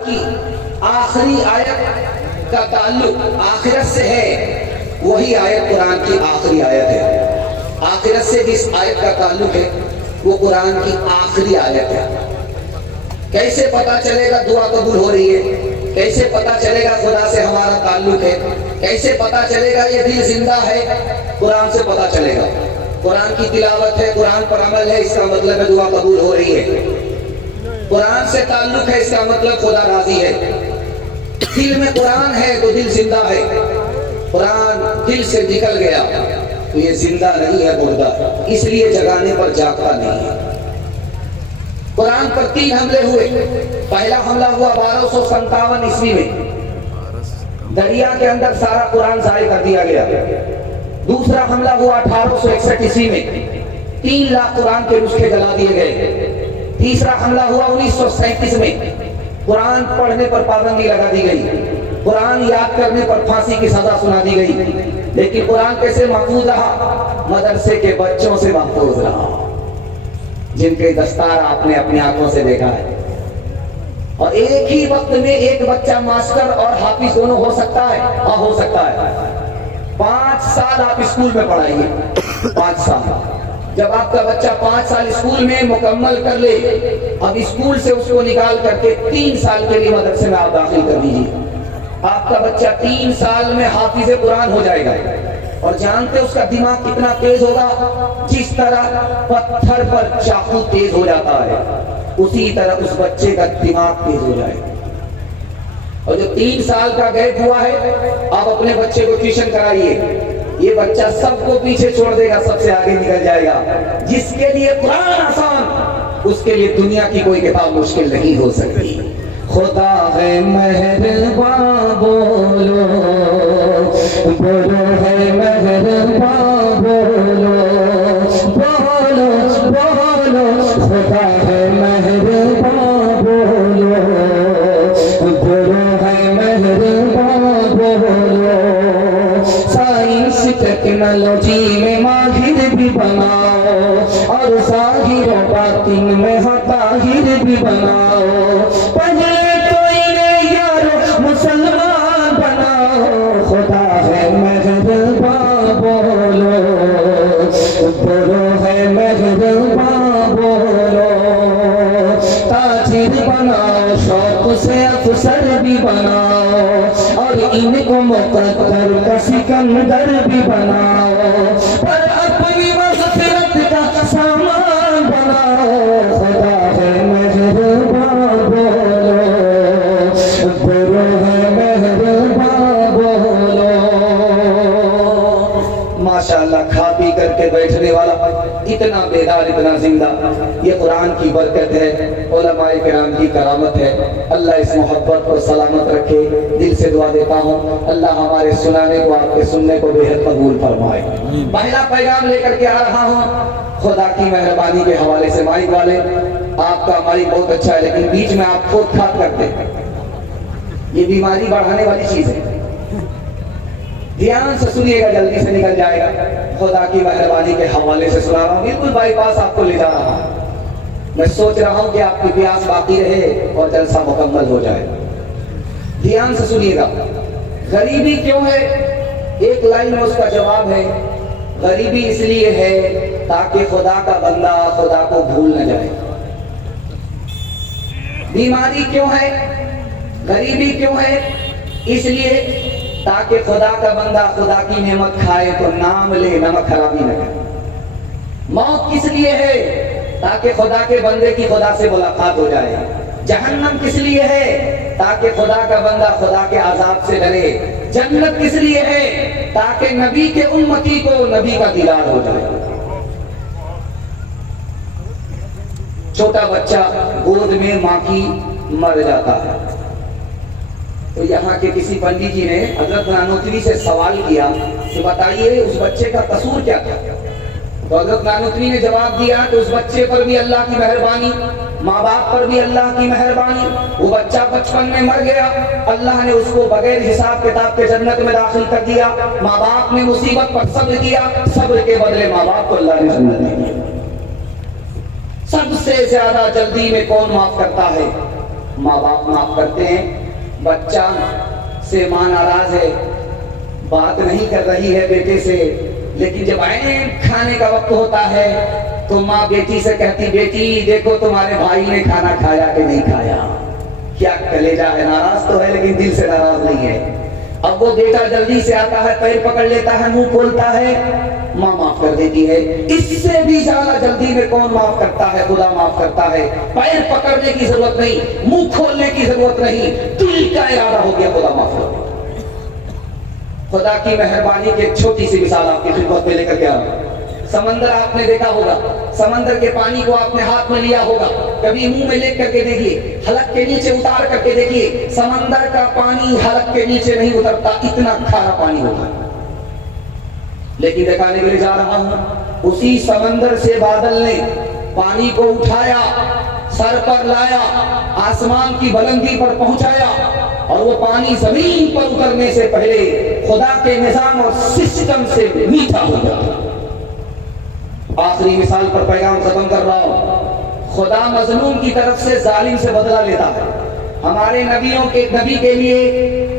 کی آخری آیت کا تعلق آخرت سے ہے، وہی آیت قرآن کی آخری آیت ہے۔ آخرت سے جس آیت کا تعلق ہے وہ قرآن کی آخری آیت ہے۔ کیسے پتا چلے گا دعا قبول ہو رہی ہے؟ کیسے پتا چلے گا خدا سے ہمارا تعلق ہے؟ کیسے پتا چلے گا یہ دل زندہ ہے؟ قرآن سے پتا چلے گا۔ قرآن کی تلاوت ہے، قرآن پر عمل ہے، اس کا مطلب ہے دعا قبول ہو رہی ہے۔ قرآن سے تعلق ہے، اس کا مطلب خدا راضی ہے۔ دل میں قرآن ہے تو دل زندہ ہے۔ قرآن دل سے نکل گیا تو یہ زندہ نہیں ہے، مردہ، اس لیے جگانے پر جاگتا نہیں ہے۔ قرآن پر 3 حملے ہوئے۔ پہلا حملہ ہوا 1257 عیسوی میں، دریا کے اندر سارا قرآن ضائع کر دیا گیا۔ دوسرا حملہ ہوا 1861 عیسوی میں، 3 لاکھ قرآن کے نسخے جلا دیے گئے۔ تیسرا حملہ ہوا 1937 میں، قرآن پڑھنے پر پابندی لگا دی گئی، قرآن یاد کرنے پر پھانسی کی سزا سنا دی گئی۔ لیکن قرآن کیسے محفوظ رہا؟ مدرسے کے بچوں سے محفوظ رہا، جن کے دستار آپ نے اپنی آنکھوں سے دیکھا ہے۔ اور ایک ہی وقت میں ایک بچہ ماسٹر اور حافظ دونوں ہو سکتا ہے؟ ہاں، ہو سکتا ہے۔ 5 سال آپ اسکول میں پڑھائیے، 5 سال۔ جب آپ کا بچہ 5 سال اسکول میں مکمل کر لے، اب اسکول سے اس کو نکال کر کے 3 سال کے لیے مدرسے میں آپ داخل کر دیجیے۔ آپ کا بچہ 3 سال میں حافظ قرآن ہو جائے گا۔ اور جانتے اس کا دماغ کتنا تیز ہوگا؟ جس طرح پتھر پر چاقو تیز ہو جاتا ہے، اسی طرح اس بچے کا دماغ تیز ہو جائے گا۔ اور جو 3 سال کا گیپ ہوا ہے، آپ اپنے بچے کو ٹیوشن کرائیے، یہ بچہ سب کو پیچھے چھوڑ دے گا، سب سے آگے نکل جائے گا۔ جس کے لیے قرآن آسان، اس کے لیے دنیا کی کوئی کتاب مشکل نہیں ہو سکتی۔ خدا ہے مہرباں، بولو بولو ہے مہرباں، بولو بولو بولو، خدا ہے مہرباں، بولو بولو ہے مہرباں، بولو۔ سائنس ٹیکنالوجی میں ماہر بھی بناؤ، اور ظاہر و باطن میں طاہر بھی بناؤ۔ پہلے تو انہیں یارو مسلمان بناؤ، خدا ہے مہرباں، بولو بولو ہے مہرباں، بولو۔ تاجر بناؤ، شوق سے افسر بھی بناؤ، اور ان کو مقدر کا سکندر بھی بناؤ، پر اپنی مغفرت کا سامان بناؤ۔ خدا ہے مہرباں، بولو بولو ہے مہرباں، بولو۔ ماشاءاللہ، کھا پی کر کے بیٹھنے والا اتنا بیدار، اتنا زندہ، یہ قرآن کی برکت ہے، علماء کرام کی کرامت ہے۔ اللہ اس محبت کو سلامت رکھے۔ دل سے دعا دیتا ہوں اللہ ہمارے سنانے کو، آپ کے سننے کو بہت قبول فرمائے۔ پہلا پیغام لے کر کے آ رہا ہوں خدا کی مہربانی کے حوالے سے۔ مائک والے، آپ کا مائک بہت اچھا ہے، لیکن بیچ میں آپ خود کھات کرتے ہیں، یہ بیماری بڑھانے والی چیز ہے۔ دھیان سے سنیے گا، جلدی سے نکل جائے گا۔ خدا کی مہربانی کے حوالے سے سنا رہا ہوں، بالکل بائی پاس آپ کو لے جا رہا ہوں۔ میں سوچ رہا ہوں کہ آپ کی پیاس باقی رہے اور جلسہ مکمل ہو جائے۔ دھیان سے سنیے گا۔ غریبی کیوں ہے؟ ایک لائن میں اس کا جواب ہے، غریبی اس لیے ہے تاکہ خدا کا بندہ خدا کو بھول نہ جائے۔ بیماری کیوں ہے؟ غریبی کیوں ہے؟ اس لیے تاکہ خدا کا بندہ خدا کی نعمت کھائے تو نام لے، نمک خرابی نہ کرے۔ موت کس لیے ہے؟ تاکہ خدا کے بندے کی خدا سے ملاقات ہو جائے۔ جہنم کس لیے ہے؟ تاکہ خدا کا بندہ خدا کے عذاب سے ڈرے۔ جنت کس لیے ہے؟ تاکہ نبی کے امتی کو نبی کا دیدار ہو جائے۔ چھوٹا بچہ گود میں ماں کی مر جاتا ہے، تو یہاں کے کسی پنڈت جی نے حضرت نانوتوی سے سوال کیا کہ بتائیے اس بچے کا قصور کیا تھا؟ تو حضرت نانوتوی نے جواب دیا کہ اس بچے پر بھی اللہ کی مہربانی، ماں باپ پر بھی اللہ کی مہربانی۔ وہ بچہ بچپن میں مر گیا، اللہ نے اس کو بغیر حساب کتاب کے جنت میں داخل کر دیا۔ ماں باپ نے مصیبت پر صبر کیا، صبر کے بدلے ماں باپ کو اللہ نے جنت دے دیا۔ سب سے زیادہ جلدی میں کون معاف کرتا ہے؟ ماں باپ معاف کرتے ہیں. بچہ سے ماں ناراض ہے, بات نہیں کر رہی ہے بیٹے سے, لیکن جب عین کھانے کا وقت ہوتا ہے تو ماں بیٹی سے کہتی بیٹی دیکھو تمہارے بھائی نے کھانا کھایا کہ نہیں کھایا. کیا کلیجہ ہے, ناراض تو ہے لیکن دل سے ناراض نہیں ہے. اب وہ بیٹا جلدی سے آتا ہے, پیر پکڑ لیتا ہے, منہ کھولتا ہے, ماں معاف کر دیتی ہے. اس سے بھی زیادہ جلدی میں کون معاف کرتا ہے؟ خدا معاف کرتا ہے. پیر پکڑنے کی ضرورت نہیں, منہ کھولنے کی ضرورت نہیں, دل کا ارادہ ہو گیا خدا معاف کر. خدا کی مہربانی کی ایک چھوٹی سی مثال آپ کی خدمت میں لے کر کے آ رہا ہوں. سمندر آپ نے دیکھا ہوگا, سمندر کے پانی کو آپ نے ہاتھ میں لیا ہوگا, کبھی منہ میں لے کر کے دیکھیے, حلق کے نیچے اتار کر کے دیکھیے, سمندر کا پانی حلق کے نیچے نہیں اترتا, اتنا کھارا پانی ہوتا ہے. لیکن دکھانے کے لیے جا رہا ہوں, اسی سمندر سے بادل نے پانی کو اٹھایا, سر پر لایا, آسمان کی بلندی پر پہنچایا, اور وہ پانی زمین پر اترنے سے پہلے خدا کے نظام اور سسٹم سے میٹھا ہو گیا. آخری مثال پر پیغام ختم کر رہا ہوں. خدا مظلوم کی طرف سے ظالم سے بدلہ لیتا ہے. ہمارے نبی کے لیے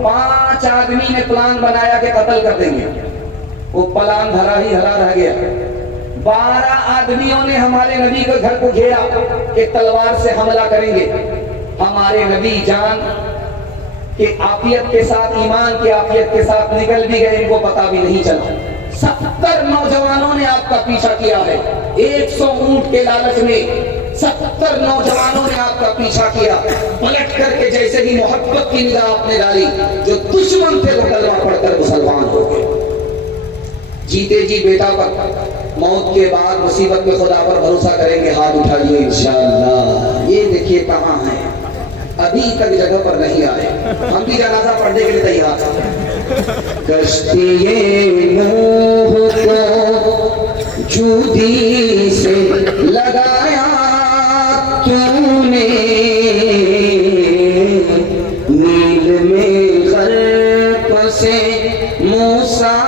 5 آدمی نے پلان بنایا کہ قتل کر دیں گے. وہ پلان دھرا ہی دھرا رہ گیا. 12 آدمیوں نے ہمارے نبی کے گھر کو گھیرا کہ تلوار سے حملہ کریں گے. ہمارے نبی جان کہ عافیت کے ساتھ, ایمان کی عافیت کے ساتھ نکل بھی گئے, ان کو پتا بھی نہیں چلا. 70 نوجوانوں نے آپ کا پیچھا کیا ہے. 100 اونٹ کے لالچ میں 70 نوجوانوں نے آپ کا پیچھا کیا. پلٹ کر کے جیسے ہی محبت کی نگاہ آپ نے ڈالی, جو دشمن تھے وہ کلمہ پڑھ کر مسلمان ہو گئے. جیتے جی بیٹا پر, موت کے بعد مصیبت میں خدا پر بھروسہ کریں گے, ہاتھ اٹھائیے انشاءاللہ. یہ دیکھیے کہاں ہیں, ابھی تک جگہ پر نہیں آئے. ہم بھی جنازہ پڑھنے کے لیے تیار ہیں. کشتی نوح کو جودی سے لگایا تو نے, نیل میں غرق سے موسیٰ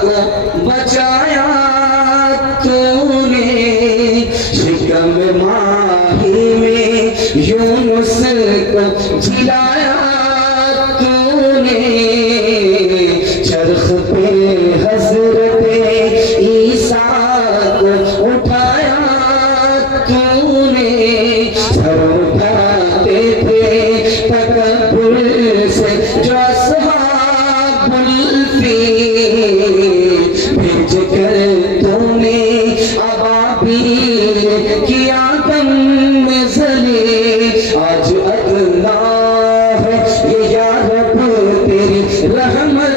کو بچایا تو نے, شکم ماہی میں یونس کو جلایا تو نے, چرخ پہ حضرت عیسیٰ کو اٹھایا تو نے, سر اٹھاتے تھے تکبر سے جو اصحاب الفیل, بھیج کر تو نے ابابیل کیا دم میں ذلیل. آج ادنا ہے یہ یا رب تیری رحمت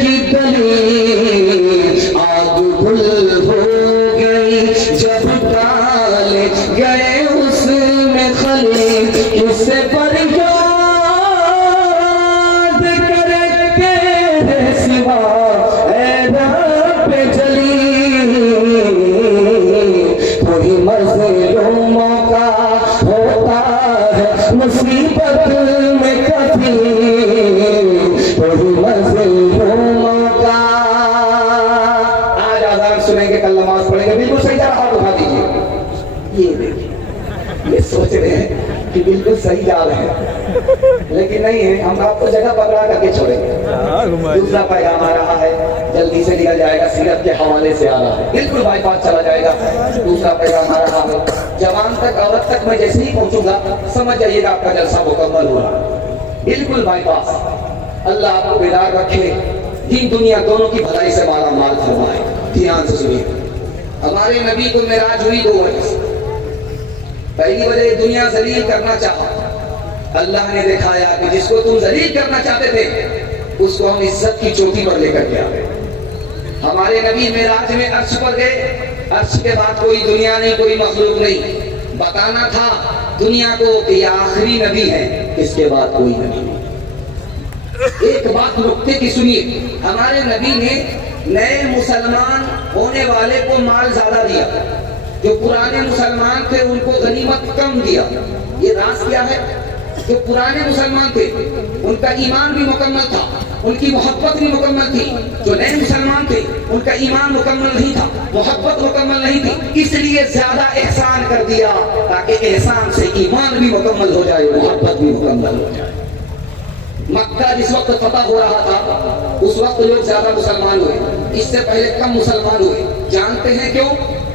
کی دلیل, آگ گل ہو گئی جب ڈالے گئے اس میں خلیل, کس سے فریاد کرے تیرے سوا اے رب جلیل, کوئی مظلوموں کا ہوتا ہے مصیبت میں کفیل, کوئی مظلوموں کا. آج آزان سنیں گے, کل نماز پڑھیں گے, بالکل صحیح جا, ہاتھ اٹھا دیجیے. یہ دیکھیں, یہ سوچ رہے ہیں کہ بالکل صحیح جا رہے ہیں, لیکن نہیں ہے. ہم آپ کو جگہ پکڑا کر کے چھوڑیں گے. دوسرا پیغام آ رہا ہے, جلدی سے نکل جائے گا, سیرت کے حوالے سے آ رہا ہے, بالکل بائی پاس چلا جائے گا. دوسرا پیغام آ رہا ہے, جوان تک عورت تک میں جیسے ہی پہنچوں گا سمجھ جائیے گا آپ کا جلسہ مکمل ہو رہا ہے. بالکل بائی پاس. اللہ آپ کو بیدار رکھے, دین دنیا دونوں کی بھلائی سے مالا مال فرمائے. دھیان سے سنیے, ہمارے نبی کو معراج ہوئی 2 وجہ سے. پہلی وجہ دنیا ذلیل کرنا چاہا, اللہ نے دکھایا کہ جس کو تم ذلیل کرنا چاہتے تھے اس کو ہم عزت کی چوٹی پر لے کر کے آ گئے. ہمارے نبی معراج میں عرش پر گئے, عرش کے بعد کوئی دنیا نہیں, کوئی مخلوق نہیں. بتانا تھا دنیا کو کہ یہ آخری نبی ہے, اس کے بعد کوئی نبی نہیں. ایک بات نقطے کی سنیے, ہمارے نبی نے نئے مسلمان ہونے والے کو مال زیادہ دیا, جو پرانے مسلمان تھے ان کو غنیمت کم دیا. یہ راز کیا ہے؟ جو پرانے مسلمان تھے ان کا ایمان بھی مکمل تھا، ان کی محبت بھی مکمل تھی. جو نئے مسلمان تھے ان کا ایمان مکمل نہیں تھا، محبت مکمل نہیں تھی، اس لیے زیادہ احسان کر دیا تاکہ احسان سے ایمان بھی مکمل ہو جائے، محبت بھی مکمل ہو جائے. مکہ جس وقت فتح ہو رہا تھا اس وقت لوگ زیادہ مسلمان ہوئے، اس سے پہلے کم مسلمان ہوئے. جانتے ہیں کیوں؟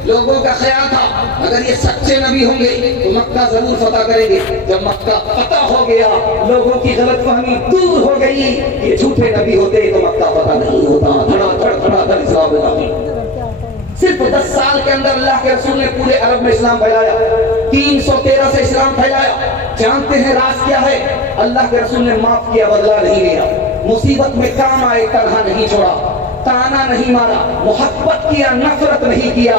لوگوں کا خیال تھا اگر یہ سچے نبی ہوں گے تو مکہ ضرور فتح کریں گے. جب مکہ فتح ہو گیا لوگوں کی غلط فہمی دور ہو گئی، یہ جھوٹے نبی ہوتے تو مکہ فتح نہیں ہوتا. دھڑا دھڑ اسلام میں صرف 10 سال کے اندر اللہ کے رسول نے پورے عرب میں اسلام پھیلایا، 313 سے اسلام پھیلایا. جانتے ہیں راز کیا ہے؟ اللہ کے رسول نے معاف کیا، بدلہ نہیں لیا، مصیبت میں کام آئے تنہا نہیں چھوڑا، تانا نہیں مارا، محبت کیا، نفرت نہیں کیا.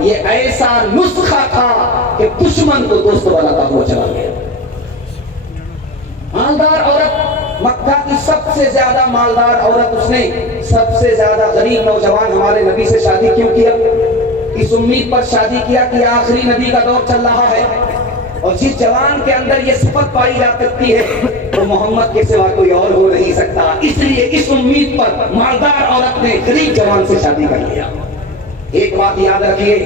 یہ ایسا نسخہ تھا کہ دشمن کو دوست بناتا ہوا چلا گیا. مالدار عورت، مکہ کی سب سے زیادہ مالدار عورت، اس نے سب سے زیادہ غریب نوجوان ہمارے نبی سے شادی کیوں کیا؟ اس امید پر شادی کیا کہ آخری نبی کا دور چل رہا ہے اور جس جوان کے اندر یہ صفت پائی جا سکتی ہے تو محمد کے سوا کوئی اور ہو نہیں سکتا. اس لیے اس امید پر مالدار عورت نے غریب جوان سے شادی کر لیا. ایک بات یاد رکھیے،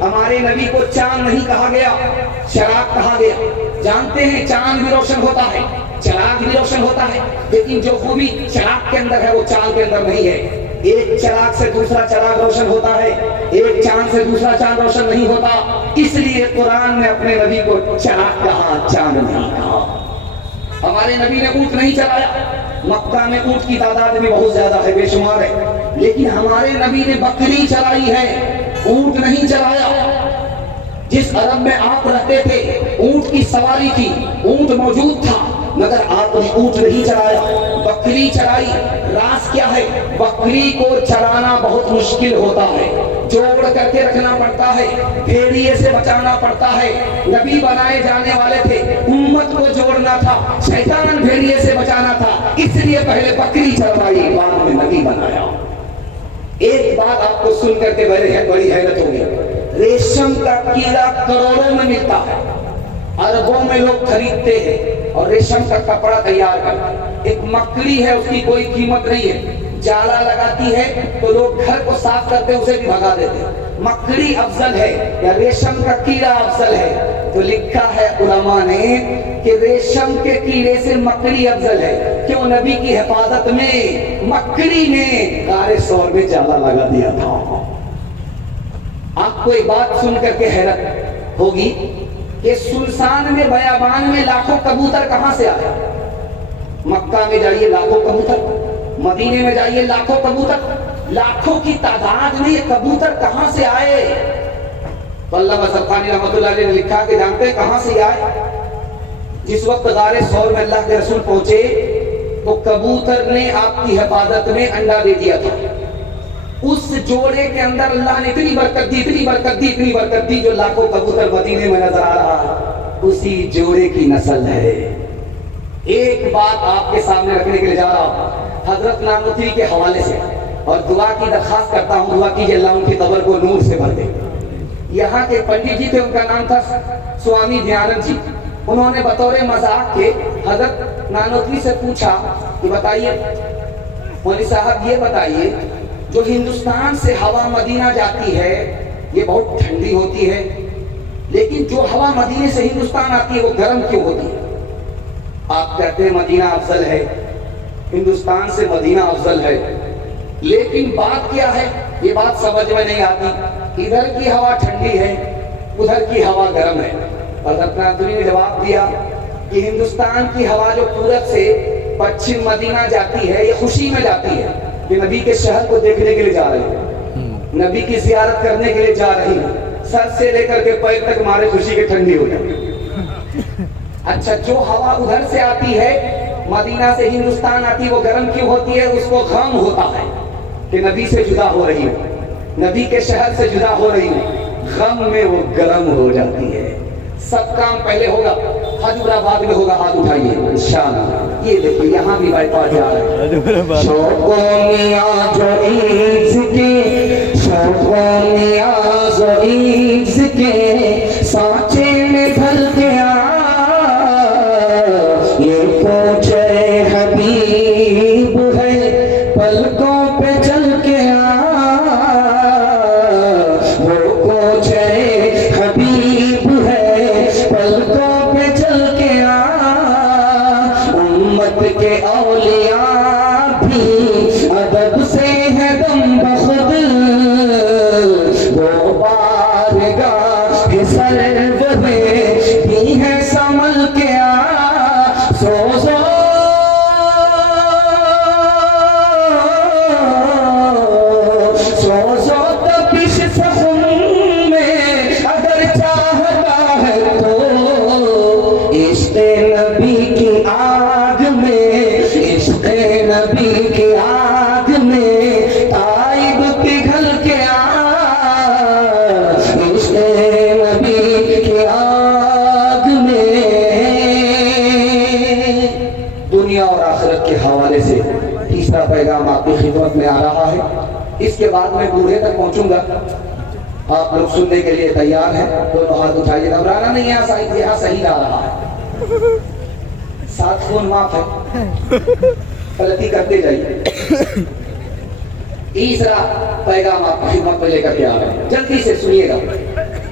ہمارے نبی کو چاند نہیں کہا گیا، چراغ کہا گیا. جانتے ہیں چاند بھی روشن ہوتا ہے، چراغ بھی روشن ہوتا ہے، لیکن جو خوبی چراغ کے اندر ہے وہ چاند کے اندر نہیں ہے. ایک چراغ سے دوسرا چراغ روشن ہوتا ہے، ایک چاند سے دوسرا چاند روشن نہیں ہوتا. اس لیے قرآن نے اپنے نبی کو چراغ کہا، چاند نہیں کہا. ہمارے نبی نے اونٹ نہیں چلایا. مکہ میں اونٹ کی تعداد بھی بہت زیادہ ہے، بے شمار ہے، لیکن ہمارے نبی نے بکری چلائی ہے، اونٹ نہیں چلایا. جس عرب میں آپ رہتے تھے اونٹ کی سواری تھی، اونٹ موجود تھا، مگر آپ نے اونٹ نہیں چلایا، بکری چلائی. راز کیا ہے؟ بکری کو چرانا بہت مشکل ہوتا ہے، جوڑ کر کے رکھنا پڑتا ہے، بھیڑیے سے بچانا پڑتا ہے. نبی بنائے جانے والے تھے، امت کو جوڑنا تھا، شیطان بھیڑیے سے بچانا تھا، اس لیے پہلے بکری چروائی، بعد میں نبی بنایا. ایک بات آپ کو سن کر کے بڑی حیرت ہوگی، ریشم کا کیڑا کروڑوں میں ملتا ہے، اربوں میں لوگ خریدتے ہیں اور ریشم کا کپڑا تیار کرتے ہیں. ایک مکڑی ہے، اس کی کوئی قیمت نہیں ہے، جالا لگاتی ہے تو لوگ گھر کو صاف کرتے اسے بھی بھگا دیتے ہیں. مکڑی افضل ہے یا ریشم کا کیڑا افضل ہے؟ تو لکھا ہے علماء نے کہ ریشم کے کیڑے سے مکڑی افضل ہے. کیوں؟ نبی کی حفاظت میں مکڑی نے غار ثور میں جالا لگا دیا تھا. آپ کو ایک بات سن کر کے حیرت ہوگی کہ سلسان میں بیابان میں لاکھوں کبوتر کہاں سے آئے؟ مکہ میں جائیے لاکھوں کبوتر، مدینے میں جائیے لاکھوں کبوتر، لاکھوں کی تعداد میں یہ کبوتر کہاں سے آئے؟ تو علامہ زرقانی رحمۃ اللہ علیہ نے لکھا کہ جانتے ہیں کہاں سے آئے؟ جس وقت غار ثور میں اللہ کے رسول پہنچے تو کبوتر نے آپ کی حفاظت میں انڈا دے دیا تھا. اس جوڑے کے اندر اللہ نے اتنی برکت دی، اتنی برکت دی، اتنی برکت دی، جو لاکھوں کبوتر مدینے میں نظر آ رہا ہے اسی جوڑے کی نسل ہے. ایک بات آپ کے سامنے رکھنے کے لیے جا رہا ہوں حضرت نانوتوی کے حوالے سے، اور دعا کی درخواست کرتا ہوں، دعا کیجیے اللہ ان کی قبر کو نور سے بھر دے. یہاں کے پنڈت جی تھے، ان کا نام تھا سوامی دیانند جی. انہوں نے بطور مذاق کے حضرت نانوتوی سے پوچھا کہ بتائیے مولوی صاحب، یہ بتائیے جو ہندوستان سے ہوا مدینہ جاتی ہے یہ بہت ٹھنڈی ہوتی ہے، لیکن جو ہوا مدینے سے ہندوستان آتی ہے وہ گرم کیوں ہوتی ہے؟ آپ کہتے ہیں مدینہ افضل ہے، ہندوستان سے مدینہ افضل ہے، لیکن بات کیا ہے؟ یہ بات سمجھ میں نہیں آتی. ادھر کی ہوا ٹھنڈی ہے، ادھر کی ہوا گرم ہے. حضرت نانوتوی نے جواب دیا کہ ہندوستان کی ہوا جو پورب سے پچھم مدینہ جاتی ہے یہ خوشی میں جاتی ہے کہ نبی کے شہر کو دیکھنے کے لیے جا رہی ہے، نبی کی زیارت کرنے کے لیے جا رہی ہے، سر سے لے کر کے پیر تک ہمارے خوشی کی ٹھنڈی ہو جائے. اچھا، جو ہوا ادھر سے آتی ہے مدینہ سے ہندوستان آتی ہے وہ گرم کیوں ہوتی ہے؟ اس کو غم ہوتا ہے کہ نبی سے جدا ہو رہی ہے، نبی کے شہر سے جدا ہو رہی ہے، غم میں وہ گرم ہو جاتی ہے. سب کام پہلے ہوگا، حیدرآباد میں ہوگا، ہاتھ اٹھائیے انشاءاللہ. یہ دیکھیے یہاں بھی بائی پاس جا رہا ہے. شوق و نیاز و عیز کے، شوق و نیاز و عیز کے سانچے میں ڈھل گیا، کوچے حبیب ہے پلکوں پہ چل کے وہ کوچے حبیب ہے پلکوں پہ چل کے امت کے اولیاء بھی ادب سے ہے دم بخود وہ بارگاہ سرور میں بھی ہے سنبھل کے سوزو سوزو تپش سخن میں اگر چاہتا ہے تو عشق نبی کی آگ میں عشق نبی کی آگ میں تائب پگھل کے عشق نبی کی آگ میں دنیا اور آخرت کے حوالے سے تیسرا پیغام آپ کی خدمت میں آ رہا ہے۔ اس کے بعد میں بوڑھے تک پہنچوں گا، آپ لوگ سننے کے لیے تیار ہیں؟ دونوں ہاتھ اٹھائیے، گھبرانا نہیں ہے، یہاں صحیح آ رہا ہے، ساتھ خون معاف ہے، غلطی کرتے جائیے۔ تیسرا پیغام آپ کی خدمت میں لے کر کے آ رہے ہیں، جلدی سے سنیے گا۔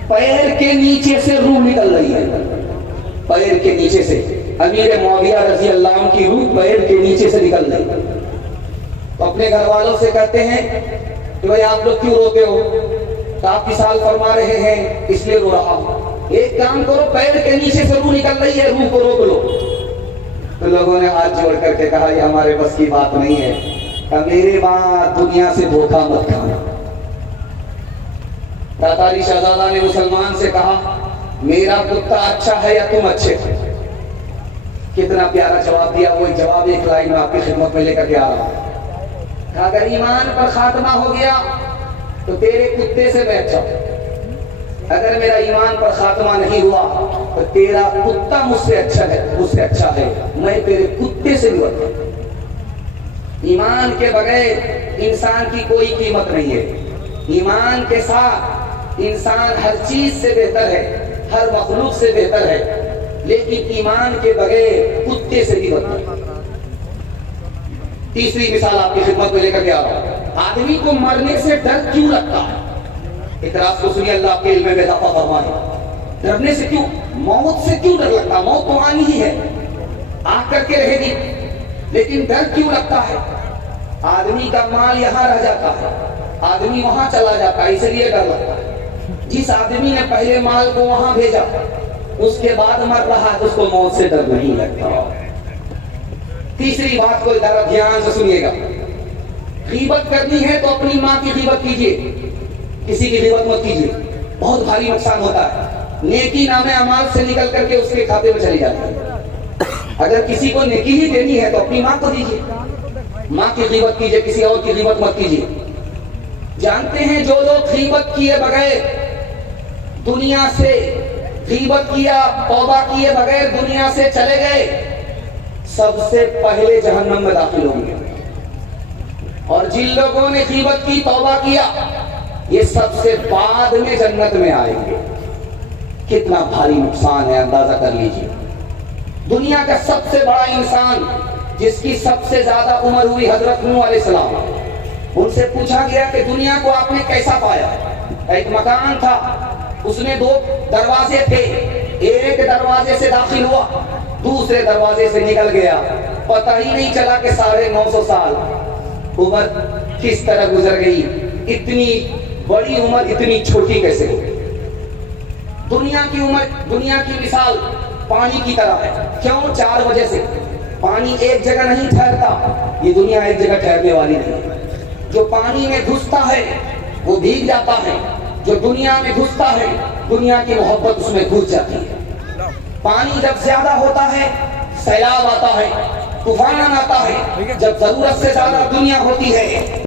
پیر کے نیچے سے روح نکل رہی ہے، پیر کے نیچے سے امیر معاویہ رضی اللہ عنہ کی روح پیر کے نیچے سے نکل رہی، تو اپنے گھر والوں سے کہتے ہیں کہ بھائی آپ لوگ کیوں روتے ہو؟ تو آپ وصال فرما رہے ہیں اس لیے رو رہا ہوں۔ ایک کام کرو، پیر کے نیچے سے روح نکل رہی ہے، روح کو روک لو۔ تو لوگوں نے ہاتھ جوڑ کر کے کہا یہ ہمارے بس کی بات نہیں ہے، کہ میرے بعد دنیا سے دھوکہ مت کھانا۔ تاتاری شہزادہ نے مسلمان سے کہا میرا کتا اچھا ہے یا تم اچھے ہو؟ کتنا پیارا جواب دیا، وہ جواب ایک لائن میں آپ کی خدمت میں لے کر کے آ رہا ہوں۔ اگر ایمان پر خاتمہ ہو گیا تو تیرے کتے سے میں اچھا ہوں، اگر میرا ایمان پر خاتمہ نہیں ہوا تو تیرا کتا مجھ سے اچھا ہے، میں تیرے کتے سے بھی بدتر ہوں۔ ایمان کے بغیر انسان کی کوئی قیمت نہیں ہے، ایمان کے ساتھ انسان ہر چیز سے بہتر ہے، ہر مخلوق سے بہتر ہے، لیکن ایمان کے بغیر کتے سے بھی بدتر۔ تیسری مثال آپ کی خدمت میں لے کر کے آ رہا ہوں۔ آدمی کو مرنے سے ڈر کیوں لگتا ہے؟ اعتراض کو سنیے، اللہ آپ کے علم میں اضافہ فرمائے۔ ڈرنے سے کیوں، موت سے کیوں ڈر لگتا؟ موت تو آنی ہی ہے، آ کر کے رہے گی، لیکن ڈر کیوں لگتا ہے؟ آدمی کا مال یہاں رہ جاتا ہے، آدمی وہاں چلا جاتا ہے، اس لیے ڈر لگتا ہے۔ جس آدمی نے پہلے مال کو وہاں بھیجا اس کے بعد مر رہا ہے، اس کو موت سے ڈر نہیں لگتا۔ تیسری بات کو ذرا دھیان سے سنیے گا، غیبت کرنی ہے تو اپنی ماں کی غیبت کیجیے، کسی کی غیبت مت کیجیے، بہت بھاری نقصان ہوتا ہے، نیکی نامے اعمال سے نکل کر کے اس کے کھاتے میں چلی جاتی ہے۔ اگر کسی کو نیکی ہی دینی ہے تو اپنی ماں کو دیجیے، ماں کی غیبت کیجیے، کسی اور کی غیبت مت کیجیے۔ جانتے ہیں جو لوگ غیبت کیے بغیر دنیا سے، غیبت کیا توبہ کیے بغیر دنیا سے چلے گئے، سب سے پہلے جہنم میں داخل ہوں گے، اور جن لوگوں نے غیبت کی توبہ کیا یہ سب سے بعد میں جنت میں آئیں گے۔ کتنا بھاری نقصان ہے، اندازہ کر لیجیے۔ دنیا کا سب سے بڑا انسان جس کی سب سے زیادہ عمر ہوئی حضرت نوح علیہ السلام، ان سے پوچھا گیا کہ دنیا کو آپ نے کیسا پایا؟ ایک مکان تھا، اس میں 2 دروازے تھے، ایک دروازے سے داخل ہوا، دوسرے دروازے سے نکل گیا، پتہ ہی نہیں چلا کہ 950 سال عمر کس طرح گزر گئی، اتنی بڑی عمر اتنی چھوٹی کیسے ہو گئی؟ دنیا کی عمر، دنیا کی مثال پانی کی طرح ہے، کیوں؟ 4 وجہ سے۔ پانی ایک جگہ نہیں ٹھہرتا، یہ دنیا ایک جگہ ٹھہرنے والی نہیں۔ جو پانی میں گھستا ہے وہ بھیگ جاتا ہے، جو دنیا میں گھستا ہے دنیا کی محبت اس میں گھس جاتی ہے۔ پانی جب زیادہ ہوتا ہے سیلاب آتا ہے، طوفان آتا ہے، جب ضرورت سے زیادہ دنیا ہوتی ہے